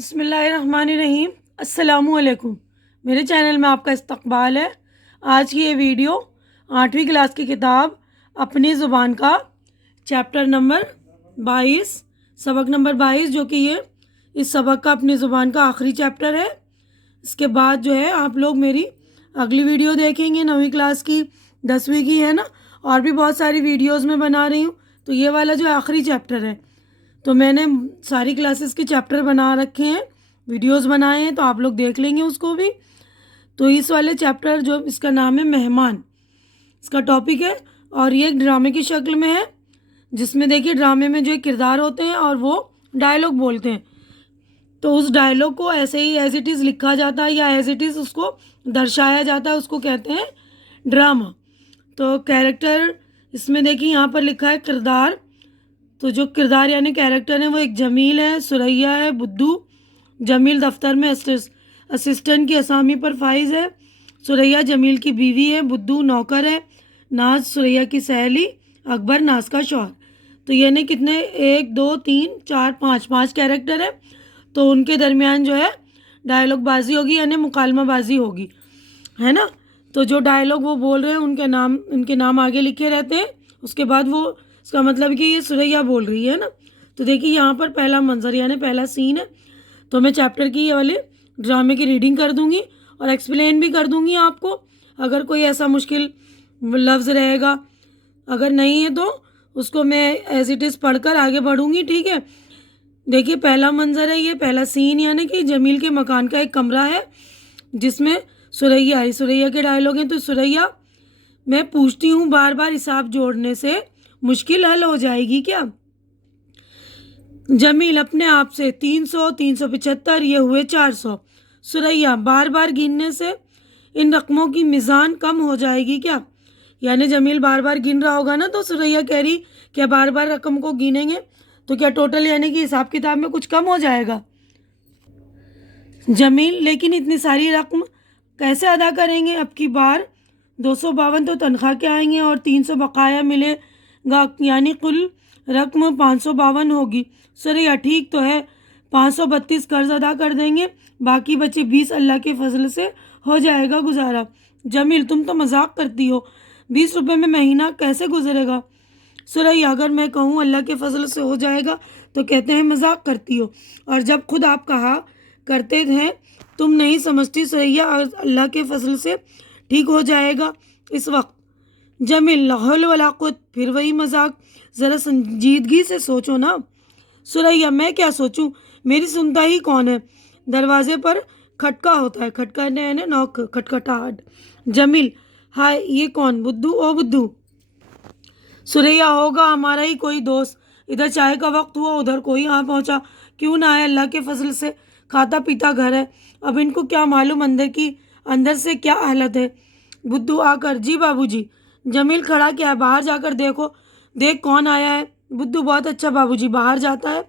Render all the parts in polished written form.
بسم اللہ الرحمن الرحیم۔ السلام علیکم، میرے چینل میں آپ کا استقبال ہے۔ آج کی یہ ویڈیو 8ویں کلاس کی کتاب اپنی زبان کا چیپٹر نمبر 22 سبق نمبر 22 جو کہ یہ اس سبق کا اپنی زبان کا آخری چیپٹر ہے۔ اس کے بعد جو ہے آپ لوگ میری اگلی ویڈیو دیکھیں گے 9ویں کلاس کی 10ویں کی ہے نا، اور بھی بہت ساری ویڈیوز میں بنا رہی ہوں، تو یہ والا جو آخری چیپٹر ہے تو میں نے ساری کلاسز کے چیپٹر بنا رکھے ہیں، ویڈیوز بنائے ہیں، تو آپ لوگ دیکھ لیں گے اس کو بھی۔ تو اس والے چیپٹر جو اس کا نام ہے مہمان، اس کا ٹاپک ہے، اور یہ ایک ڈرامے کی شکل میں ہے، جس میں دیکھیے ڈرامے میں جو کردار ہوتے ہیں اور وہ ڈائلاگ بولتے ہیں، تو اس ڈائلاگ کو ایسے ہی ایز اٹ از لکھا جاتا ہے یا ایز اٹ از اس کو درشایا جاتا ہے، اس کو کہتے ہیں ڈرامہ۔ تو کیریکٹر اس میں دیکھیے یہاں پر لکھا ہے کردار، تو جو کردار یعنی کیریکٹر ہیں وہ ایک جمیل ہے، سریا ہے، بدو۔ جمیل دفتر میں اسسٹنٹ کی اسامی پر فائز ہے، سریا جمیل کی بیوی ہے، بدو نوکر ہے، ناز سریا کی سہیلی، اکبر ناز کا شوہر۔ تو یعنی کتنے 1 2 3 4 5 کیریکٹر ہیں، تو ان کے درمیان جو ہے ڈائلاگ بازی ہوگی یعنی مکالمہ بازی ہوگی، ہے نا۔ تو جو ڈائلاگ وہ بول رہے ہیں ان کے نام آگے لکھے رہتے ہیں، اس کے بعد وہ اس کا مطلب کہ یہ سریا بول رہی ہے نا۔ تو دیکھیے یہاں پر پہلا منظر یعنی پہلا سین ہے، تو میں چیپٹر کی یہ والے ڈرامے کی ریڈنگ کر دوں گی اور ایکسپلین بھی کر دوں گی آپ کو، اگر کوئی ایسا مشکل لفظ رہے گا، اگر نہیں ہے تو اس کو میں ایز اٹ از پڑھ کر آگے بڑھوں گی، ٹھیک ہے۔ دیکھیے پہلا منظر ہے، یہ پہلا سین یعنی کہ جمیل کے مکان کا ایک کمرہ ہے جس میں سریا کے ڈائلاگ ہیں۔ تو سریا، میں پوچھتی ہوں بار بار حساب جوڑنے سے مشکل حل ہو جائے گی کیا؟ جمیل اپنے آپ سے 300 375 یہ ہوئے 400۔ سریا، بار بار گننے سے ان رقموں کی میزان کم ہو جائے گی کیا؟ یعنی جمیل بار بار گن رہا ہوگا نا، تو سریا کہہ رہی کہ بار بار رقم کو گنیں گے تو کیا ٹوٹل یعنی کہ حساب کتاب میں کچھ کم ہو جائے گا؟ جمیل، لیکن اتنی ساری رقم کیسے ادا کریں گے؟ اب کی بار 252 تو تنخواہ کے آئیں گے اور 300 بقایا ملے گا، یعنی کل رقم 552 ہوگی۔ سریا، ٹھیک تو ہے، 532 قرض ادا کر دیں گے، باقی بچے 20 اللہ کے فضل سے ہو جائے گا گزارا۔ جمیل، تم تو مذاق کرتی ہو، 20 روپے میں مہینہ کیسے گزرے گا؟ سریا، اگر میں کہوں اللہ کے فضل سے ہو جائے گا تو کہتے ہیں مذاق کرتی ہو، اور جب خود آپ کہا کرتے ہیں تم نہیں سمجھتی سریا، اللہ کے فضل سے ٹھیک ہو جائے گا اس وقت۔ جمیل، لا حول ولا قوت، پھر وہی مذاق، ذرا سنجیدگی سے سوچو نا۔ سریا، میں کیا سوچوں، میری سنتا ہی کون ہے؟ دروازے پر کھٹکا ہوتا ہے، کھٹکا یعنی نوک، کھٹکھٹاہٹ۔ جمیل، ہائے یہ کون؟ بدو، او بدو۔ سریا، ہوگا ہمارا ہی کوئی دوست، ادھر چائے کا وقت ہوا ادھر کوئی آ پہنچا، کیوں نہ آئے، اللہ کے فضل سے کھاتا پیتا گھر ہے، اب ان کو کیا معلوم اندر سے کیا حالت ہے۔ بدو آ کر، جی بابو جی۔ جمیل، کھڑا کیا ہے، باہر جا کر دیکھ کون آیا ہے۔ بدو، بہت اچھا بابو جی، باہر جاتا ہے۔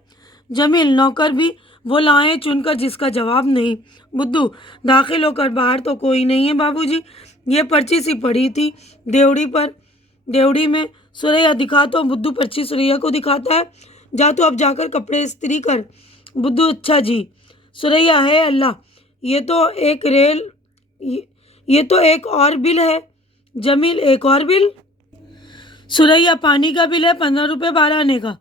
جمیل، نوکر بھی وہ لائیں چن کر جس کا جواب نہیں۔ بدو، داخل ہو کر، باہر تو کوئی نہیں ہے بابو جی، یہ پرچی سی پڑی تھی دیوڑی میں۔ سریا، دکھا تو۔ بدو پرچی سریا کو دکھاتا ہے، جا تو اب جا کر کپڑے استری کر۔ بدو، اچھا جی۔ سریا، ہے اللہ، یہ تو ایک اور بل ہے۔ جمیل، ایک اور بل؟ سریا، پانی کا بل ہے 15 روپے 12 آنے کا۔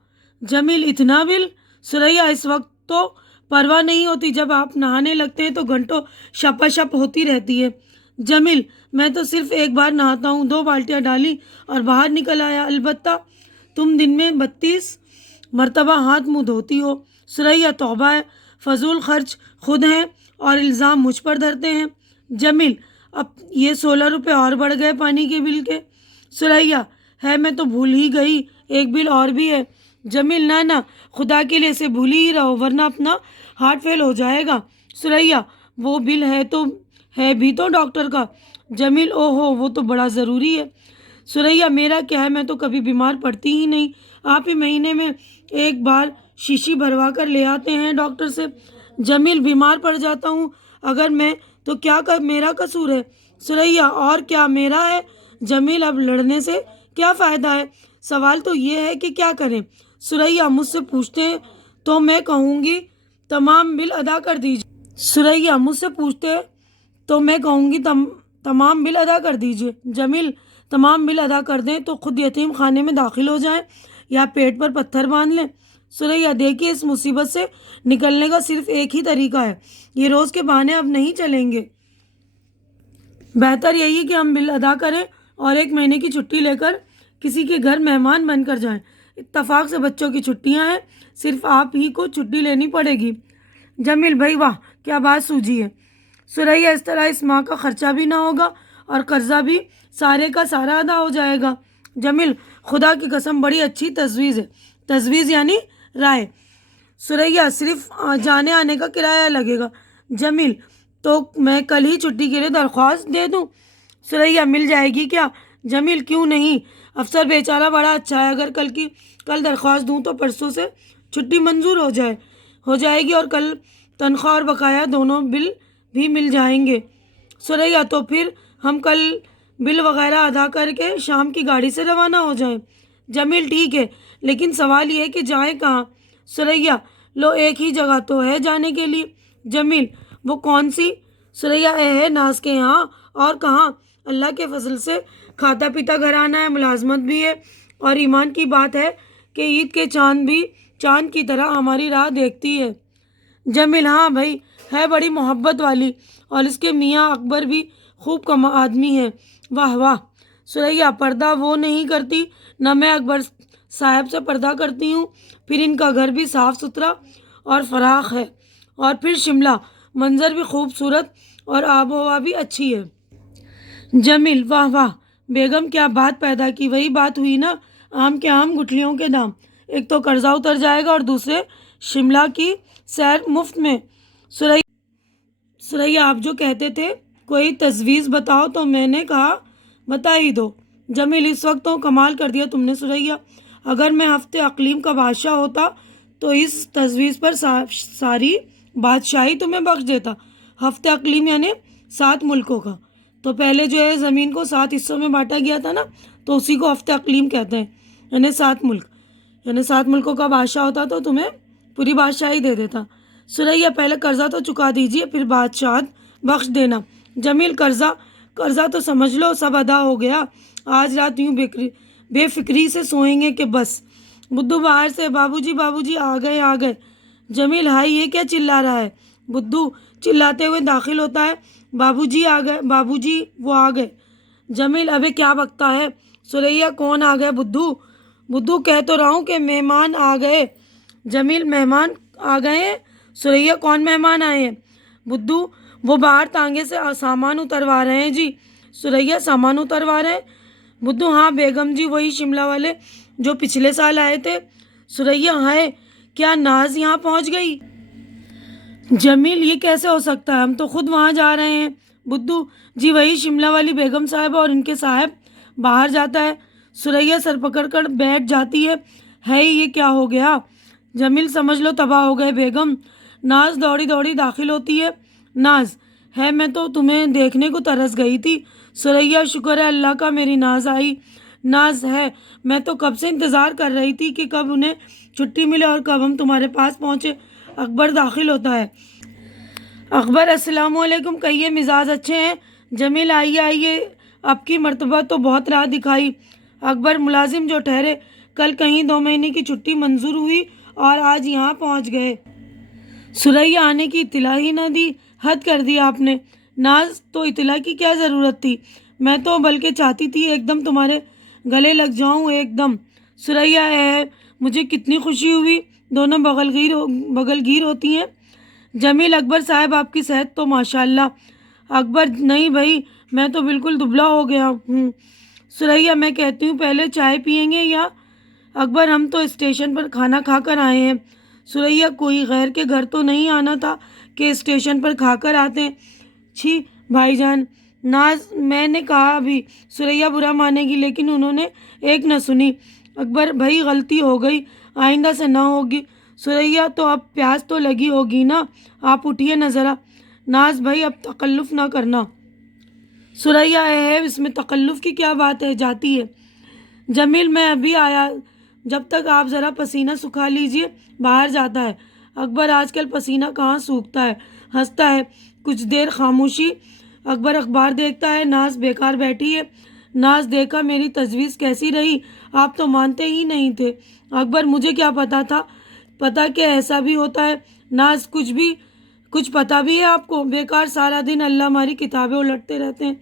جمیل، اتنا بل؟ سریا، اس وقت تو پرواہ نہیں ہوتی، جب آپ نہانے لگتے ہیں تو گھنٹوں شپا شپ ہوتی رہتی ہے۔ جمیل، میں تو صرف ایک بار نہاتا ہوں، 2 بالٹیاں ڈالی اور باہر نکل آیا، البتہ تم دن میں 32 مرتبہ ہاتھ منہ دھوتی ہو۔ سریا، توبہ ہے، فضول خرچ خود ہیں اور الزام مجھ پر دھرتے ہیں۔ جمیل، اب یہ 16 روپے اور بڑھ گئے پانی کے بل کے۔ سریا، ہے میں تو بھول ہی گئی، ایک بل اور بھی ہے۔ جمیل، نہ خدا کے لیے اسے بھول ہی رہو ورنہ اپنا ہارٹ فیل ہو جائے گا۔ سریا، وہ بل ہے بھی تو ڈاکٹر کا۔ جمیل، او ہو، وہ تو بڑا ضروری ہے۔ سریا، میرا کیا ہے، میں تو کبھی بیمار پڑتی ہی نہیں، آپ ہی مہینے میں ایک بار شیشی بھروا کر لے آتے ہیں ڈاکٹر سے۔ جمیل، بیمار پڑ جاتا ہوں اگر میں تو کیا میرا قصور ہے؟ سریا، اور کیا میرا ہے؟ جمیل، اب لڑنے سے کیا فائدہ ہے، سوال تو یہ ہے کہ کیا کریں۔ سریا، مجھ سے پوچھتے ہیں تو میں کہوں گی تمام بل ادا کر دیجیے۔ ثریا: مجھ سے پوچھتے تو میں کہوں گی تمام بل ادا کر دیجیے۔ جمیل: تمام بل ادا کر دیں تو خود یتیم خانے میں داخل ہو جائیں یا پیٹ پر پتھر باندھ لیں۔ ثریا: دیکھیے، اس مصیبت سے نکلنے کا صرف ایک ہی طریقہ ہے، یہ روز کے بہانے اب نہیں چلیں گے۔ بہتر یہی ہے کہ ہم بل ادا کریں اور 1 مہینے کی چھٹی لے کر کسی کے گھر مہمان بن کر جائیں۔ اتفاق سے بچوں کی چھٹیاں ہیں، صرف آپ ہی کو چھٹی لینی پڑے گی۔ جمیل: بھائی واہ، کیا بات سوجھی ہے۔ ثریا: اس طرح اس ماہ کا خرچہ بھی نہ ہوگا اور قرضہ بھی سارے کا سارا ادا ہو جائے گا۔ جمیل: خدا کی قسم، بڑی اچھی تجویز ہے۔ تجویز یعنی رائے۔ ثریا: صرف جانے آنے کا کرایہ لگے گا۔ جمیل: تو میں کل ہی چھٹی کے لیے درخواست دے دوں؟ ثریا: مل جائے گی کیا؟ جمیل: کیوں نہیں، افسر بیچارہ بڑا اچھا ہے، اگر کل درخواست دوں تو پرسوں سے چھٹی منظور ہو جائے گی اور کل تنخواہ اور بقایا دونوں بل بھی مل جائیں گے۔ ثریا: تو پھر ہم کل بل وغیرہ ادا کر کے شام کی گاڑی سے روانہ ہو جائیں۔ جمیل: ٹھیک ہے، لیکن سوال یہ ہے کہ جائیں کہاں؟ ثریا: لو، ایک ہی جگہ تو ہے جانے کے لیے۔ جمیل: وہ کون سی؟ ثریا: ہے ناز کے یہاں، اور کہاں؟ اللہ کے فضل سے کھاتا پیتا گھرانہ ہے، ملازمت بھی ہے، اور ایمان کی بات ہے کہ عید کے چاند بھی چاند کی طرح ہماری راہ دیکھتی ہے۔ جمیل: ہاں بھائی، ہے بڑی محبت والی، اور اس کے میاں اکبر بھی خوب آدمی ہے۔ واہ واہ۔ ثریا: پردہ وہ نہیں کرتی، نہ میں اکبر صاحب سے پردہ کرتی ہوں، پھر ان کا گھر بھی صاف ستھرا اور فراخ ہے، اور پھر شملہ منظر بھی خوبصورت اور آب و ہوا بھی اچھی ہے۔ جمیل: واہ واہ بیگم، کیا بات پیدا کی، وہی بات ہوئی نا، آم کے آم گٹھلیوں کے دام، ایک تو قرضہ اتر جائے گا اور دوسرے شملہ کی سیر مفت میں۔ ثریا: آپ جو کہتے تھے کوئی تجویز بتاؤ، تو میں نے کہا بتا ہی دو۔ جمیل: اس وقت تو کمال کر دیا تم نے ثریا، اگر میں ہفتے اقلیم کا بادشاہ ہوتا تو اس تجویز پر ساری بادشاہی تمہیں بخش دیتا۔ ہفتے اقلیم یعنی 7 ملکوں کا، تو پہلے جو ہے زمین کو 7 حصوں میں بانٹا گیا تھا نا، تو اسی کو ہفتے اقلیم کہتے ہیں، یعنی 7 ملک، یعنی 7 ملکوں کا بادشاہ ہوتا تو تمہیں پوری بادشاہی دے دیتا۔ ثریا: پہلے قرضہ تو چکا دیجیے، پھر بادشاہت بخش دینا۔ جمیل: قرضہ تو سمجھ لو سب ادا ہو گیا، آج رات یوں بے فکری سے سوئیں گے کہ بس۔ بدھو باہر سے: بابو جی آ گئے۔ جمیل: ہائی، یہ کیا چلا رہا ہے؟ بدھو چلاتے ہوئے داخل ہوتا ہے: بابو جی آ گئے، بابو جی وہ آ گئے۔ جمیل: ابے کیا بکتا ہے؟ ثریا: کون آ گئے بدھو کہہ تو رہا ہوں کہ مہمان آ گئے۔ جمیل: مہمان آ گئے ہیں؟ ثریا: کون مہمان آئے ہیں؟ بدھو: وہ باہر تانگے سے سامان اتروا رہے ہیں جی۔ ثریا: سامان اتروا رہے ہیں؟ بدھو: ہاں بیگم جی، وہی شملہ والے جو پچھلے سال آئے تھے۔ ثریا: ہائے، کیا ناز یہاں پہنچ گئی؟ جمیل: یہ کیسے ہو سکتا ہے، ہم تو خود وہاں جا رہے ہیں۔ بدھو: جی وہی شملہ والی بیگم صاحبہ اور ان کے صاحب باہر جاتا ہے۔ ثریا سر پکڑ کر بیٹھ جاتی ہے یہ کیا ہو گیا؟ جمیل: سمجھ لو تباہ ہو گئے بیگم۔ ناز دوڑی داخل ہوتی ہے: ناز ہے، میں تو تمہیں دیکھنے کو ترس گئی تھی۔ ثریا: شکر ہے اللہ کا، میری ناز آئی۔ ناز ہے، میں تو کب سے انتظار کر رہی تھی کہ کب انہیں چھٹی ملے اور کب ہم تمہارے پاس پہنچے۔ اکبر داخل ہوتا ہے: اکبر السلام علیکم، کہیے مزاج اچھے ہیں؟ جمیل: آئیے، اب کی مرتبہ تو بہت راہ دکھائی۔ اکبر: ملازم جو ٹھہرے، کل کہیں 2 مہینے کی چھٹی منظور ہوئی اور آج یہاں پہنچ گئے۔ ثریا: آنے کی اطلاع ہی نہ دی، حد کر دی آپ نے۔ ناز: تو اطلاع کی کیا ضرورت تھی، میں تو بلکہ چاہتی تھی ایک دم تمہارے گلے لگ جاؤں، ایک دم۔ ثریا: مجھے کتنی خوشی ہوئی، دونوں بغل گیر ہوتی ہیں۔ جمیل: اکبر صاحب آپ کی صحت تو ماشاءاللہ۔ اکبر: نہیں بھائی، میں تو بالکل دبلا ہو گیا ہوں۔ ثریا: میں کہتی ہوں پہلے چائے پئیں گے یا؟ اکبر: ہم تو اسٹیشن پر کھانا کھا کر آئے ہیں۔ ثریا: کوئی غیر کے گھر تو نہیں آنا تھا کہ اسٹیشن پر کھا کر آتے؟ چھی بھائی جان۔ ناز: میں نے کہا ابھی۔ ثریا برا مانے گی، لیکن انہوں نے ایک نہ سنی۔ اکبر: بھائی غلطی ہو گئی، آئندہ سے نہ ہوگی۔ ثریا: تو اب پیاس تو لگی ہوگی نا، آپ اٹھیے نا ذرا۔ ناز: بھائی اب تکلف نہ کرنا۔ ثریا: اس میں تکلف کی کیا بات ہے، جاتی ہے۔ جمیل: میں ابھی آیا، جب تک آپ ذرا پسینہ سکھا لیجیے۔ باہر جاتا ہے: اکبر آج کل پسینہ کہاں سوکھتا ہے، ہنستا ہے۔ کچھ دیر خاموشی۔ اکبر اخبار دیکھتا ہے، ناز بیکار بیٹھی ہے۔ ناز دیکھا میری تجویز کیسی رہی، آپ تو مانتے ہی نہیں تھے۔ اکبر مجھے کیا پتا تھا، پتا کہ ایسا بھی ہوتا ہے۔ ناز کچھ پتا بھی ہے آپ کو، بیکار سارا دن اللہ ہماری کتابیں الٹتے رہتے ہیں۔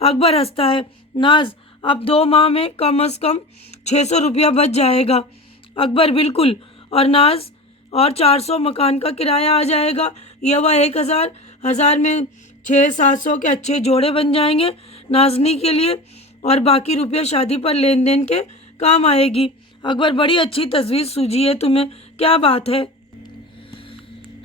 اکبر ہنستا ہے۔ ناز اب 2 ماہ میں کم از کم 600 روپیہ بچ جائے گا۔ اکبر بالکل، اور ناز اور 400 مکان کا کرایہ آ جائے گا، یہ وہ 1000 میں 600-700 کے اچھے جوڑے بن جائیں گے نازنی کے لیے، اور باقی روپیہ شادی پر لین دین کے کام آئے گی۔ اکبر بڑی اچھی تجویز سوجھی ہے تمہیں، کیا بات ہے؟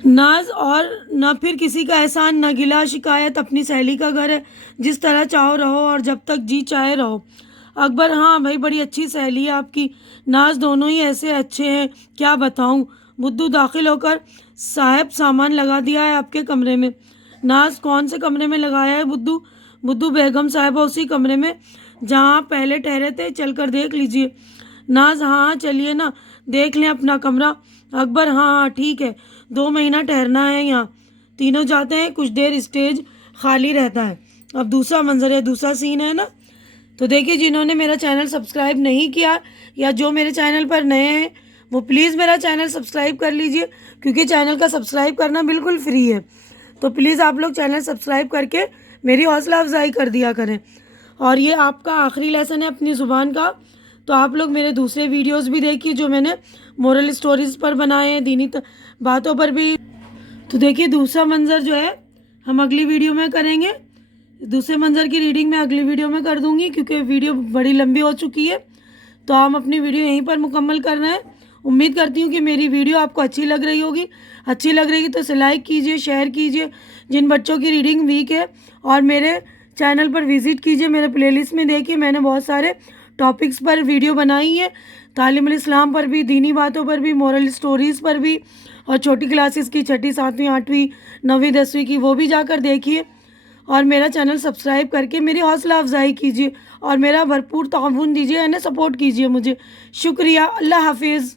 ناز اور نہ پھر کسی کا احسان نہ گلا شکایت، اپنی سہیلی کا گھر ہے، جس طرح چاہو رہو اور جب تک جی چاہے رہو۔ اکبر ہاں بھائی بڑی اچھی سہیلی ہے آپ کی، ناز دونوں ہی ایسے اچھے ہیں کیا بتاؤں۔ بدو داخل ہو کر صاحب سامان لگا دیا ہے آپ کے کمرے میں۔ ناز کون سے کمرے میں لگایا ہے بدو؟ بدو بیگم صاحبہ اسی کمرے میں جہاں آپ پہلے ٹھہرے تھے، چل کر دیکھ لیجئے۔ ناز ہاں چلیے نا دیکھ لیں اپنا کمرہ۔ اکبر ہاں ٹھیک ہے، 2 مہینہ ٹھہرنا ہے یہاں۔ تینوں جاتے ہیں، کچھ دیر اسٹیج خالی رہتا ہے۔ اب دوسرا منظر ہے، دوسرا سین ہے نا۔ تو دیکھیے جنہوں نے میرا چینل سبسکرائب نہیں کیا یا جو میرے چینل پر نئے ہیں وہ پلیز میرا چینل سبسکرائب کر لیجئے، کیونکہ چینل کا سبسکرائب کرنا بالکل فری ہے۔ تو پلیز آپ لوگ چینل سبسکرائب کر کے میری حوصلہ افزائی کر دیا کریں۔ اور یہ آپ کا آخری لیسن ہے اپنی زبان کا، تو آپ لوگ میرے دوسرے ویڈیوز بھی دیکھیے جو میں نے مورل اسٹوریز پر بنائے ہیں، دینی باتوں پر بھی۔ تو دیکھیے دوسرا منظر جو ہے ہم اگلی ویڈیو میں کریں گے۔ دوسرے منظر کی ریڈنگ میں اگلی ویڈیو میں کر دوں گی، کیونکہ ویڈیو بڑی لمبی ہو چکی ہے، تو ہم اپنی ویڈیو یہیں پر مکمل کر رہے ہیں۔ امید کرتی ہوں کہ میری ویڈیو آپ کو اچھی لگ رہی ہوگی۔ اچھی لگ رہی ہے تو اسے لائک کیجئے، شیئر کیجئے۔ جن بچوں کی ریڈنگ ویک ہے اور میرے چینل پر وزٹ کیجئے، میرے پلے لسٹ میں دیکھیے، میں نے بہت سارے ٹاپکس پر ویڈیو بنائی ہے، تعلیم الاسلام پر بھی، دینی باتوں پر بھی، مورل اسٹوریز پر بھی، اور چھوٹی کلاسز کی 6ٹھی 7ویں 8ویں 9ویں 10ویں کی وہ بھی جا کر دیکھیے۔ اور میرا چینل سبسکرائب کر کے میری حوصلہ افزائی کیجیے اور میرا بھرپور تعاون دیجیے، یعنی سپورٹ کیجیے مجھے۔ شکریہ، اللہ حافظ۔